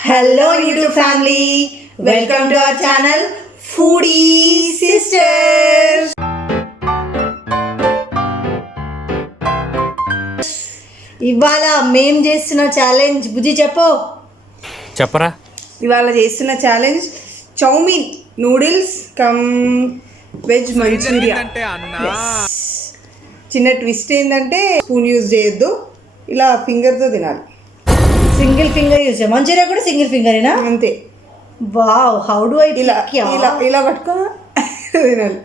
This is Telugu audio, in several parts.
Hello YouTube family, welcome to our channel Foodie Sisters. ఇవాళ మేం చేస్తున్న ఛాలెంజ్ బుజ్జి చెప్పరా. ఇవాళ చేస్తున్న challenge chowmein noodles come veg manchuria. చిన్న ట్విస్ట్ ఏంటంటే స్పూన్ యూజ్ చేయొద్దు, ఇలా ఫింగర్తో తినాలి. సింగిల్ ఫింగర్ యూజ్ మంచూరియా కూడా సింగిల్ ఫింగరేనా? అంతే. వావ్, హౌ డు ఐ ఇలా ఇలా ఇలా పట్టుకొని తినాలి.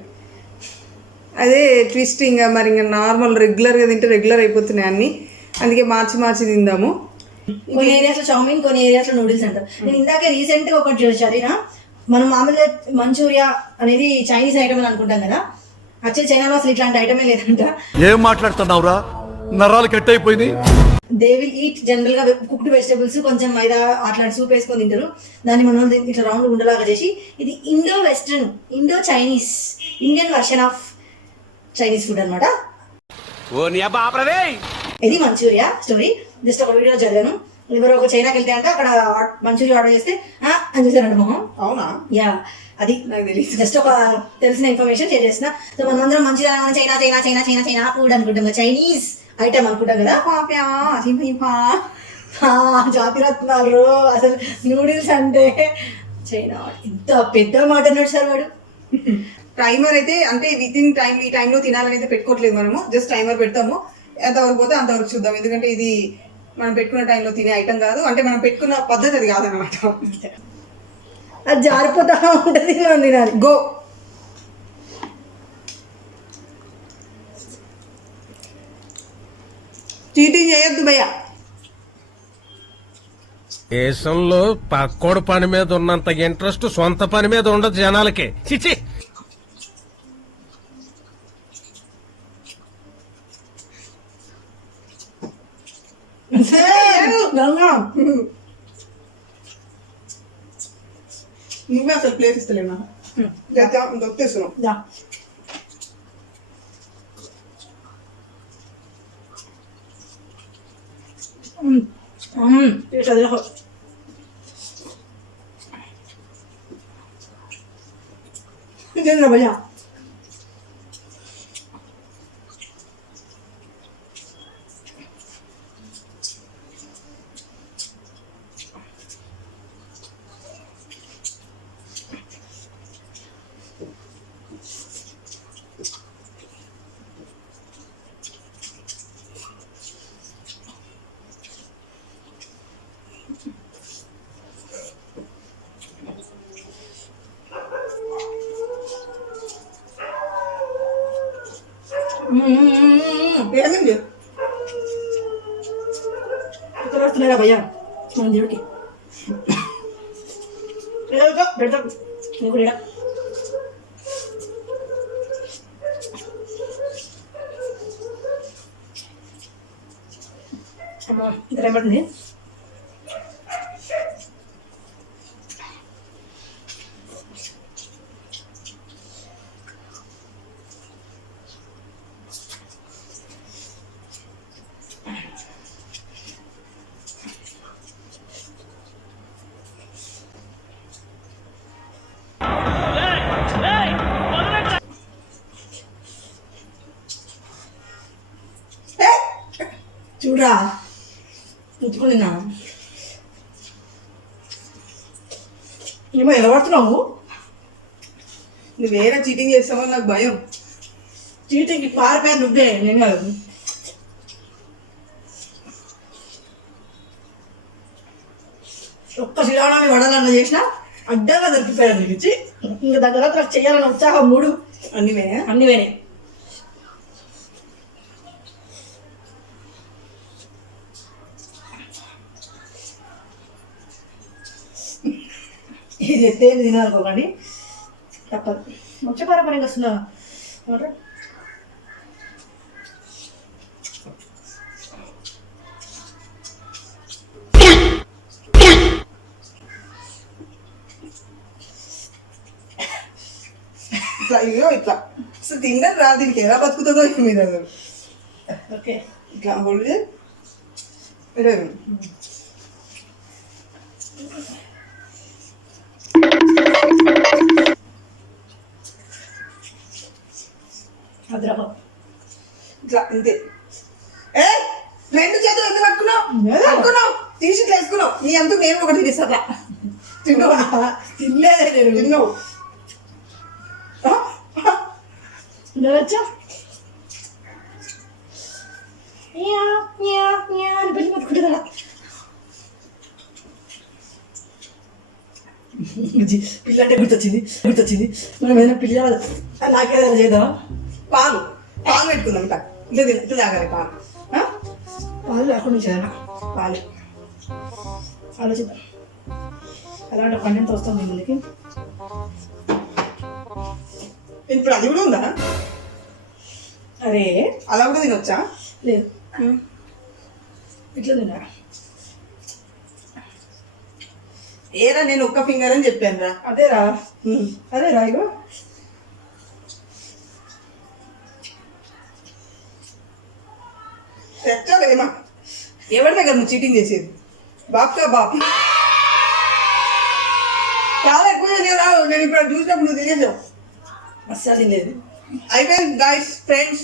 అదే ట్విస్ట్. ఇంకా మరి ఇంకా నార్మల్ రెగ్యులర్గా తింటే రెగ్యులర్ అయిపోతున్నాయి అన్నీ, అందుకే మార్చి మార్చి తిందాము. కొన్ని ఏరియాస్లో చౌమీన్, కొన్ని ఏరియాస్లో నూడిల్స్ అంటారు. నేను ఇందాకే రీసెంట్గా ఒకటి చదివినా, మనం మామూలుగా మంచూరియా అనేది చైనీస్ ఐటమ్ అని అనుకుంటాం కదా, యాక్చువల్లీ చైనాలో అసలు ఇట్లాంటి ఐటమే లేదంట. ఏం మాట్లాడుతున్నావురా, నరాలు కట్ అయిపోయింది. దే విల్ ఈట్ జనరల్గా కుక్డ్ వెజిటబుల్స్, కొంచెం మైదా అట్లాంటి సూప్ వేసుకొని తింటారు. దాన్ని మనం ఇట్లా రౌండ్ ఉండలాగా చేసి, ఇది Indo western, Indo Chinese, Indian version of Chinese food అనమాట. ఇది మంచూరియా స్టోరీ. జస్ట్ ఒక వీడియో చదివాను. ఎవరో ఒక చైనాకి వెళ్తే అంటే అక్కడ మంచూరియా ఆర్డర్ చేస్తే అని చూసారంట మొహం. అవునా? యా, అది నాకు తెలియదు. జస్ట్ ఒక తెలిసిన ఇన్ఫర్మేషన్ షేర్ చేసిన. సో మనమందరం Manchuria China China China China China food అనుకుంటాం కదా, చైనీస్ ఐటమ్ అనుకుంటాం కదా. జాతి రత్నాలు అసలు నూడిల్స్ అంటే చైనా. ఇంత పెద్ద మాట అన్నాడు సార్ వాడు. టైమర్ అయితే అంటే విత్ ఇన్ టైం, ఈ టైంలో తినాలని అయితే పెట్టుకోవట్లేదు మనము. జస్ట్ టైమర్ పెడతాము, ఎంతవరకు పోతే అంతవరకు చూద్దాం. ఎందుకంటే ఇది మనం పెట్టుకున్న టైంలో తినే ఐటమ్ కాదు, అంటే మనం పెట్టుకున్న పద్ధతి అది కాదనమాట. అది జారిపోతా ఉంటుంది, మనం తినాలి. గో. చీటింగ్ చేయొద్దు భయ్య. దేశంలో పక్కోడు పని మీద ఉన్నంత ఇంట్రెస్ట్ సొంత పని మీద ఉండదు జనాలకి. చిచి. నువ్వే అసలు ప్లేస్ ఇస్తలేనా? దొక్కేస్తున్నావు. ఇదేనా భయ్యా? ఏమైంది? ఇక్కడ వస్తున్నారా భయ్యా మన దేవుడికి? పెడతా నీకు రేడా. అమ్మా ఇక్కడ ఏమవుతుంది? చూడరా ముట్టుకున్నా ఏమో ఎలా పడుతున్నావు? నువ్వు వేరే చీటింగ్ చేస్తావని నాకు భయం. చీటింగ్కి పారిపోయారు నువ్వే, నేను కాదు. ఒక్క శ్రీరామనవమి వడాలన్న చేసిన అడ్డంగా దొరికిపోయారు అనిపించి ఇంకా దగ్గర చేయాలని ఉత్సాహం మూడు అన్ని వేయా? అన్ని వేనే. ఇది ఎత్తే తినాలనుకోకండి, తప్పదు. వచ్చేపార పని వస్తున్నా ఇట్లా ఇవో ఇట్లా అసలు తింటారు రా, దీనికి ఎలా బతుకుతుందో మీద ఓకే. ఇట్లా హోల్డ్ అద్రహ ఇట్లా అంతే. ఏ రెండు చేతులు ఎందుకు పట్టుకున్నావు తీసి ఇట్లా వేసుకున్నావు. నీ అంతకు నేను ఒకటి తీస్తారా తిన్నావు తినలేదే నేను. తిన్నావు వచ్చా అని పెళ్లి పట్టుకుంటుందా పిల్ల అంటే గుర్తొచ్చింది మనం ఏదైనా పిల్ల నాకేదైనా చేద్దామా? పాలు పెట్టుకుందాం ఇట్లా ఇట్లా తాగాలి పాలు. పాలు లేకుండా చేయాలి. పాలు ఆలోచిద్దాం. అలాంటి పండింత వస్తాం ముందుకి. ఇప్పుడు అది కూడా ఉందా? అరే అలా కూడా తినొచ్చా? లేదు ఇట్లా తిన్నా. ఏరా నేను ఒక్క ఫింగర్ అని చెప్పాను రా. అదేరా ఇగో తెచ్చాలేమా ఎవరి దగ్గర నువ్వు చీటింగ్ చేసేది? బాప్కా బాప్ చాలా ఎక్కువ చేసేరావు. నేను ఇప్పుడు చూసినప్పుడు నువ్వు తినేసావు. అస్సలు లేదు. అయిపోయింది guys friends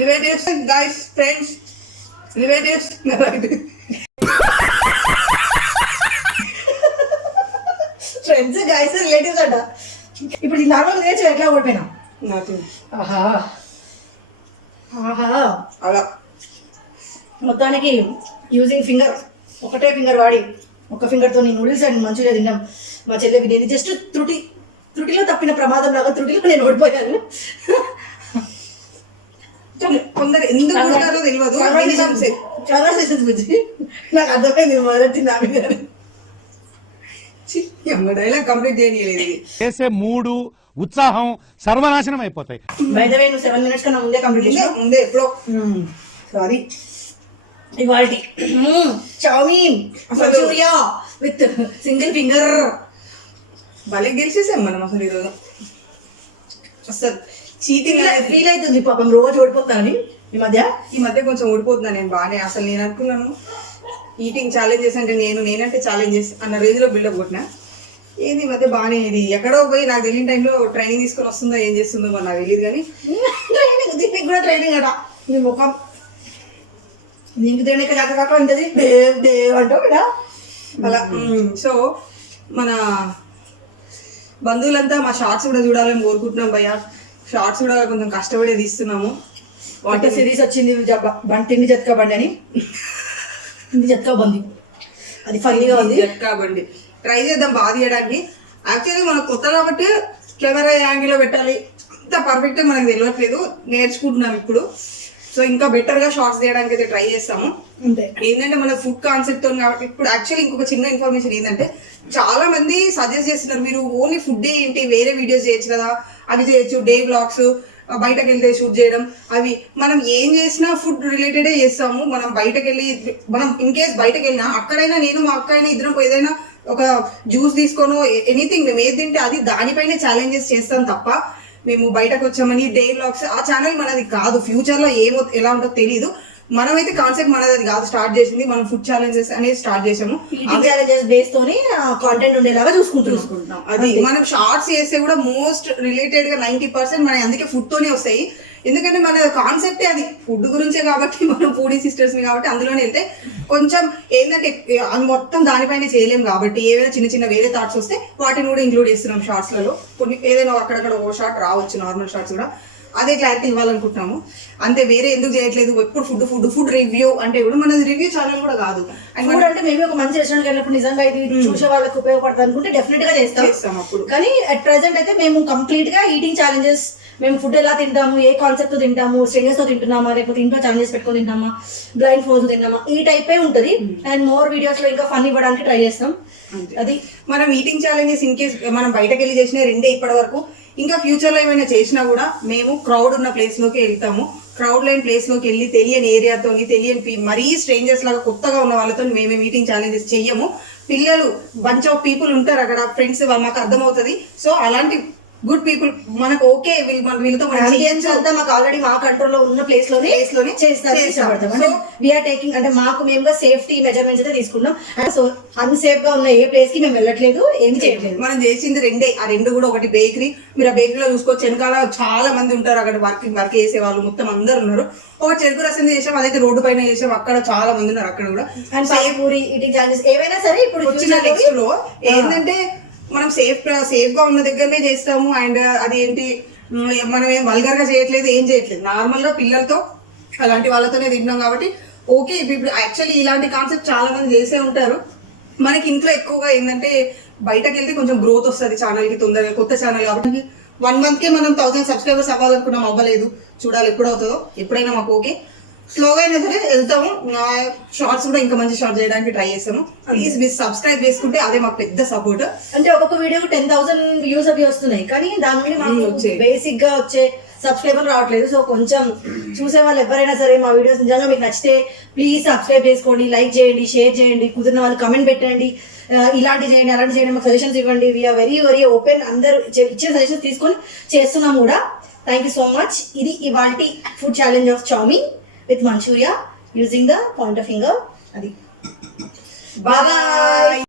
relatives friends guys relatives అంట. ఇప్పుడు ఈ నార్మల్ నేర్చు ఎట్లా ఓడిపోయినా. ఆహా అలా మొత్తానికి యూజింగ్ ఫింగర్ ఒకటే ఫింగర్ వాడి ఒక ఫింగర్తో నేను నూడిల్స్ అండ్ మంచూరియా తిన్నాం. మా చెల్లెకి నేను జస్ట్ త్రుటిలో తప్పిన ప్రమాదం లాగా త్రుటిలో నేను ఓడిపోయాను. కొందరు ఎందుకు ఉంటారో తెలియదు. నాకు అర్థమైంది మొదటి నా మీద డైలాగ్ కంప్లీట్ చేయలేదు. చేసే మూడు ఉత్సాహం సర్వనాశనం అయిపోతాయి. బై ద వే నువ్వు 7 minutes కన్నా ముందే కంప్లీట్ చేసావు. ముందే ఎప్పుడో సారీ. ఇవాళ chow mein Manchuria with single finger భలే గెలిచేసాం మనం అసలు ఈరోజు. అసలు చీటింగ్ ఫీల్ అవుతుంది పాపం రోజు ఓడిపోతానని. ఈ మధ్య కొంచెం ఓడిపోతున్నాను నేను బాగానే. అసలు నేను అనుకున్నాను ఈటింగ్ ఛాలెంజెస్ అంటే నేనంటే ఛాలెంజెస్ అన్న రేంజ్లో బిల్డప్ కొట్టినా. ఏది ఈ మధ్య బాగానే ఇది ఎక్కడో పోయి నాకు తెలియని టైంలో ట్రైనింగ్ తీసుకొని వస్తుందో ఏం చేస్తుందో మరి నాకు తెలియదు. కానీ ట్రైనింగ్ దీనికి కూడా ట్రైనింగ్ అట. నీ ముఖం నీకు తినక చక్కగా ఉంటుంది దేవ్ అంటావు కదా అలా. సో మన బంధువులంతా మా షార్ట్స్ కూడా చూడాలని కోరుకుంటున్నాం భయ్య. షార్ట్స్ కూడా కొంచెం కష్టపడే తీస్తున్నాము. వాటర్ సిరీస్ వచ్చింది తిండి జతకా బండి అని. తిండి జతకా బండి అది ఫన్నీగా ఉంది. జట్కా బండి ట్రై చేద్దాం బాగా తీయడానికి. యాక్చువల్లీ మనకు కొత్త కాబట్టి కెమెరా యాంగిల్లో పెట్టాలి అంత పర్ఫెక్ట్ మనకు తెలియట్లేదు. నేర్చుకుంటున్నాం ఇప్పుడు. సో ఇంకా బెటర్గా షార్ట్స్ తీయడానికి అయితే ట్రై చేస్తాము. అంతే. ఏంటంటే మన ఫుడ్ కాన్సెప్ట్తో కాబట్టి ఇప్పుడు యాక్చువల్లీ ఇంకొక చిన్న ఇన్ఫర్మేషన్ ఏంటంటే చాలా మంది సజెస్ట్ చేస్తున్నారు మీరు ఓన్లీ ఫుడ్ ఏంటి వేరే వీడియోస్ చేయొచ్చు కదా, అవి చేయొచ్చు, డే బ్లాగ్స్, బయటకు వెళ్తే షూట్ చేయడం, అవి మనం ఏం చేసినా ఫుడ్ రిలేటెడే చేస్తాము. మనం బయటకు వెళ్ళి మనం ఇన్ కేస్ బయటకు వెళ్ళినా అక్కడైనా నేను మా అక్క అయినా ఇద్దరం ఏదైనా ఒక జ్యూస్ తీసుకోను ఎనీథింగ్ మేము ఏది తింటే అది దానిపైనే ఛాలెంజెస్ చేస్తాం తప్ప మేము బయటకు వచ్చామని డే బ్లాగ్స్ ఆ ఛానల్ మనది కాదు. ఫ్యూచర్లో ఎలా ఉంటుందో తెలియదు. మనమైతే కాన్సెప్ట్ మనది కాదు స్టార్ట్ చేసింది. మనం ఫుడ్ ఛాలెంజెస్ అనేది స్టార్ట్ చేసాము. ఛాలెంజెస్ బేస్ తోని కాంటెంట్ ఉండేలాగా చూసుకుంటున్నాం. అది మనం షార్ట్స్ చేస్తే కూడా మోస్ట్ రిలేటెడ్ గా 90% మన అందుకే ఫుడ్ తోనే వస్తాయి. ఎందుకంటే మన కాన్సెప్టే అది ఫుడ్ గురించే కాబట్టి మనం ఫుడీ సిస్టర్స్ కాబట్టి అందులోనే వెళ్తే కొంచెం ఏంటంటే మొత్తం దానిపైన చేయలేము కాబట్టి ఏవైనా చిన్న చిన్న వేరే థాట్స్ వస్తే వాటిని కూడా ఇంక్లూడ్ చేస్తున్నాం షార్ట్స్లలో. కొన్ని ఏదైనా అక్కడక్కడ ఓ షార్ట్ రావచ్చు, నార్మల్ షార్ట్స్ కూడా అదే క్లారిటీ ఇవ్వాలనుకుంటున్నాము అంతే. వేరే ఎందుకు చేయట్లేదు ఎప్పుడు ఫుడ్ రివ్యూ అంటే కూడా మనది రివ్యూ ఛానల్ కూడా కాదు. అంటే మేము ఒక మంచి రెస్టారెంట్ వెళ్ళినప్పుడు నిజంగా ఇది చూసే వాళ్ళకి ఉపయోగపడుతుంది అనుకుంటే డెఫినెట్ గా చేస్తాం అప్పుడు. కానీ అట్ ప్రెసెంట్ అయితే మేము కంప్లీట్ గా ఈటింగ్ ఛాలెంజెస్, మేము ఫుడ్ ఎలా తింటాము, ఏ కాన్సెప్ట్ తో తింటాము, స్ట్రేంజర్స్ తో తింటున్నామా లేకపోతే ఇంట్లో ఛాలెంజెస్ పెట్టుకొని తింటామా, బ్లైండ్ ఫోన్స్ తింటామా, ఈ టైపే ఉంటుంది. అండ్ మోర్ వీడియోస్ లో ఇంకా ఫన్ ఇవ్వడానికి ట్రై చేస్తాం. అది మనం ఈటింగ్ ఛాలెంజెస్ ఇన్ కేస్ మనం బయటకు వెళ్ళి చేసిన రెండే ఇప్పటి వరకు. ఇంకా ఫ్యూచర్ లో ఏమైనా చేసినా కూడా మేము క్రౌడ్ ఉన్న ప్లేస్ లోకి వెళ్తాము. క్రౌడ్ లేని ప్లేస్ లోకి వెళ్ళి తెలియని ఏరియాతో తెలియని మరీ స్ట్రేంజర్స్ లాగా కొత్తగా ఉన్న వాళ్ళతో మేమే మీటింగ్ ఛాలెంజెస్ చెయ్యము. పిల్లలు బంచ్ ఆఫ్ పీపుల్ ఉంటారు అక్కడ ఫ్రెండ్స్ మాకు అర్థమవుతుంది. సో అలాంటి గుడ్ పీపుల్ మనకు ఓకే వీళ్ళతో మనం అంబియన్స్ చేయొచ్చు. అంతా మాకు ఆల్రెడీ మా కంట్రోల్ లో ఉన్న ప్లేస్ లోనే చేస్తారు ఇష్టపడతాం. అంటే వీఆర్ టేకింగ్ అంటే మాకు మేముగా సేఫ్టీ మెజర్మెంట్స్ అయితే తీసుకున్నాం. సో అన్సేఫ్ గా ఉన్న ఏ ప్లేస్ కి మేము వెళ్ళట్లేదు, ఏమి చేయట్లేదు. మనం చేసింది రెండే, ఆ రెండు కూడా ఒకటి బేకరీ. మీరు ఆ బేకరీలో చూసుకోవచ్చు, వెనకాల చాలా మంది ఉంటారు అక్కడ వర్క్ చేసే వాళ్ళు మొత్తం అందరు ఉన్నారు. ఒక చెరుకు రసం చేసాం, అదైతే రోడ్డు పైన చేసాం, అక్కడ చాలా మంది ఉన్నారు అక్కడ కూడా. అండ్ పానీపూరి ఈటింగ్ ఛార్జెస్ ఏవైనా సరే ఇప్పుడు వచ్చిన నెక్స్ట్ లో ఏంటంటే మనం సేఫ్ గా ఉన్న దగ్గరనే చేస్తాము. అండ్ అది ఏంటి, మనం ఏం వల్గర్ గా చేయట్లేదు, ఏం చేయట్లేదు, నార్మల్ గా పిల్లలతో అలాంటి వాళ్ళతోనే తింటున్నాం కాబట్టి ఓకే. ఇప్పుడు యాక్చువల్లీ ఇలాంటి కాన్సెప్ట్ చాలా మంది చేసే ఉంటారు. మనకి ఇంట్లో ఎక్కువగా ఏంటంటే బయటకు వెళ్తే కొంచెం గ్రోత్ వస్తుంది ఛానల్ కి తొందరగా, కొత్త ఛానల్ కాబట్టి 1 month కే మనం 1000 సబ్స్క్రైబర్స్ అవ్వాలనుకున్నాం, అవ్వలేదు. చూడాలి ఎప్పుడు అవుతుందో. ఎప్పుడైనా మాకు ఓకే, స్లోగా అయినా సరే వెళ్తాము. షార్ట్స్ కూడా ఇంకా మంచి షార్ట్ చేయడానికి ట్రై చేస్తాము. ప్లీజ్ మీరు సబ్స్క్రైబ్ చేసుకుంటే అదే మాకు పెద్ద సపోర్ట్. అంటే ఒక్కొక్క వీడియోకి 10,000 వ్యూస్ అవి వస్తున్నాయి, కానీ దాని నుండి మాకు బేసిక్ గా వచ్చే సబ్స్క్రైబర్ రావట్లేదు. సో కొంచెం చూసే వాళ్ళు ఎవరైనా సరే మా వీడియోస్ నిజంగా మీకు నచ్చితే ప్లీజ్ సబ్స్క్రైబ్ చేసుకోండి, లైక్ చేయండి, షేర్ చేయండి, కుదిరిన వాళ్ళు కమెంట్ పెట్టండి, ఇలాంటి చేయండి అలాంటి చేయండి, మాకు సజెషన్స్ ఇవ్వండి. వీఆర్ వెరీ వెరీ ఓపెన్, అందరు ఇచ్చే సజెషన్స్ తీసుకొని చేస్తున్నాం కూడా. Thank you so much. ఇది ఇవాల్టి food challenge of chowmein with manchuria using the point of finger. అది బాయ్.